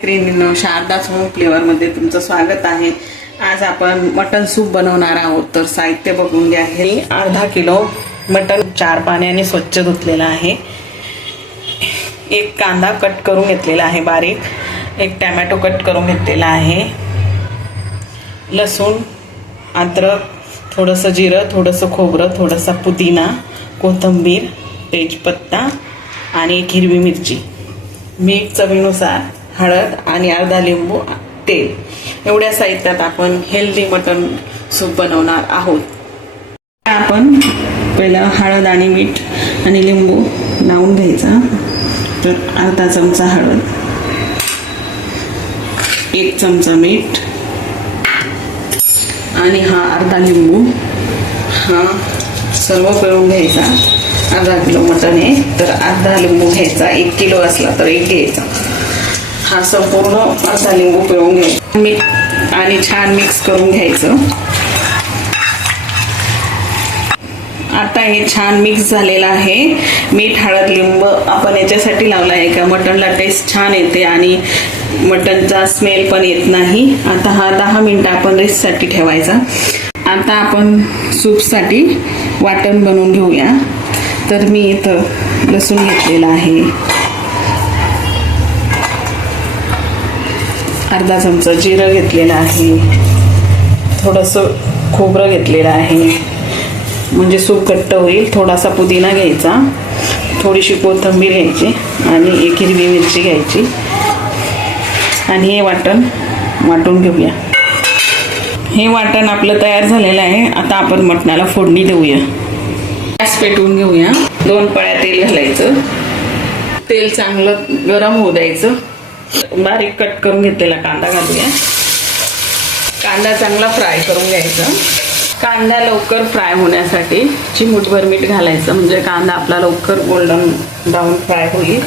Cream शारदास home फ्लेवरमध्ये तुमचं स्वागत आहे. आज आपण मटन सूप बनवणार आहोत. तर साहित्य बघून घ्या. हे अर्धा किलो मटन चार पाण्याने स्वच्छ धुतलेलं आहे. एक कांदा कट करून घेतलेला आहे बारीक. एक टॅमॅटो कट करून घेतलेला आहे. लसूण अद्रक थोडंसं जिरं थोडंसं खोबरं थोडासा पुदिना कोथिंबीर तेजपत्ता आणि एक हिरवी मिरची. मीठ चवीनुसार हळद आणि अर्धा लिंबू तेल. एवढ्या साहित्यात आपण हेल्दी मटन सूप बनवणार आहोत. आपण पहिलं हळद आणि मीठ आणि लिंबू लावून घ्यायचा. तर अर्धा चमचा हळद एक चमचा मीठ आणि हा अर्धा लिंबू. हा सर्व पिळून घ्यायचा. अर्धा किलो मटण आहे. तर अर्धा लिंबू घ्यायचा. एक किलो असला तर एक घ्यायचा. हा संपूर्ण असा लिंबू पिळून घ्यायचा. मीठ आणि छान मिक्स करून घ्यायचं. आता हे छान मिक्स झालेलं आहे. मीठ हळद लिंब आपण याच्यासाठी लावला आहे का? मटणला टेस्ट छान येते आणि मटणचा स्मेल पण येत नाही. आता हा दहा मिनटं आपण रेस्टसाठी ठेवायचा. आता आपण सूपसाठी वाटण बनवून घेऊया. तर मी इथं लसूण घेतलेलं आहे. अर्धा चमचा जिरं घेतलेलं आहे. थोडंसं खोबरं घेतलेलं आहे. म्हणजे सूप घट्ट होईल. थोडासा पुदिना घ्यायचा. थोडीशी कोथिंबीर घ्यायची आणि एक हिरवी मिरची घ्यायची. आणि हे वाटण वाटून घेऊया. हे वाटण आपलं तयार झालेलं आहे. आता आपण मटणाला फोडणी देऊया. गॅस पेटवून घेऊया. दोन पळ्या तेल घालायचं. तेल चांगलं गरम होऊ द्यायचं. बारीक कट करून घेतलेला कांदा घालूया. कांदा चांगला फ्राय करून घ्यायचा. कांदा लवकर फ्राय होण्यासाठी चिमूटभर मीठ घालायचं. म्हणजे कांदा आपला लवकर गोल्डन ब्राऊन फ्राय होईल.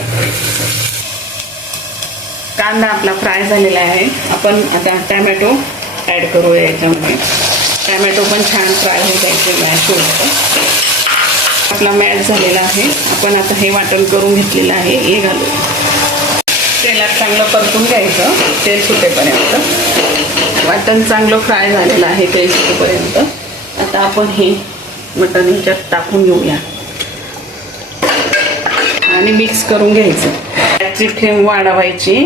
कांदा आपला फ्राय झालेला आहे. आपण आता टॅमॅटो ॲड करूया याच्यामध्ये. टॅमॅटो पण छान फ्राय होऊ द्यायचे मॅश होतं आपला मॅश झालेला आहे. आपण आता हे वाटण करून घेतलेलं आहे. हे घालू तेलात चांगलं परतून घ्यायचं तेल सुटेपर्यंत. वाटण चांगलं फ्राय झालेलं आहे तेल सुटेपर्यंत. आता आपण हे मटण ह्याच्यात टाकून घेऊया. आणि मिक्स करून घ्यायचं. त्याची फ्लेम वाढवायची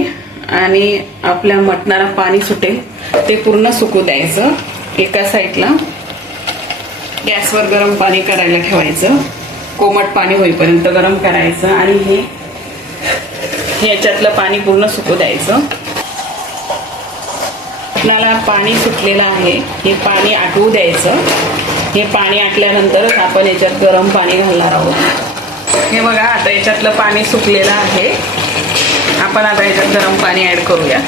आणि आपल्या मटणाला पाणी सुटेल ते पूर्ण सुकू द्यायचं. एका साईडला गॅसवर गरम पाणी करायला ठेवायचं. कोमट पाणी होईपर्यंत गरम करायचं आणि हे हे याच्यातलं पाणी पूर्ण सुकू द्यायचं. आपणाला पाणी सुटलेलं आहे. हे पाणी आटवू द्यायचं. हे पाणी आटल्यानंतरच आपण याच्यात गरम पाणी घालणार आहोत. हे बघा आता याच्यातलं पाणी सुकलेलं आहे. आपण आता याच्यात गरम पाणी ॲड करूया.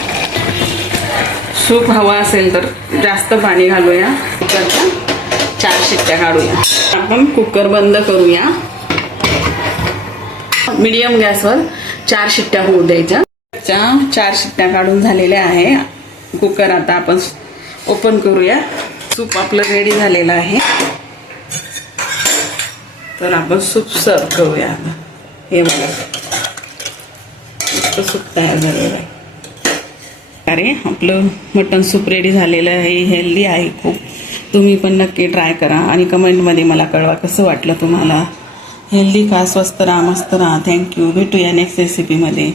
सूप हवा असेल तर जास्त पाणी घालूया. कुकरच्या चार शिट्ट्या काढूया. आपण कुकर बंद करूया. मीडियम गॅसवर चार शिट्ट्या होऊ द्यायच्या. चार शिट्ट्या काढून झालेल्या आहे. कुकर आता आपण ओपन करूया. सूप आपलं रेडी झालेलं आहे. तर आपण सूप सर्व करूया आता. हे बघा. मस्त सूप तयार झालेलं आहे. अरे आपलं मटन सूप रेडी झालेलं आहे. हेल्दी आहे खूप. तुम्ही पण नक्की ट्राय करा आणि कमेंटमध्ये मला कळवा कसं वाटलं तुम्हाला. हेल्दी खा स्वस्त राहा मस्त राहा. थँक्यू भेटूया नेक्स्ट रेसिपीमध्ये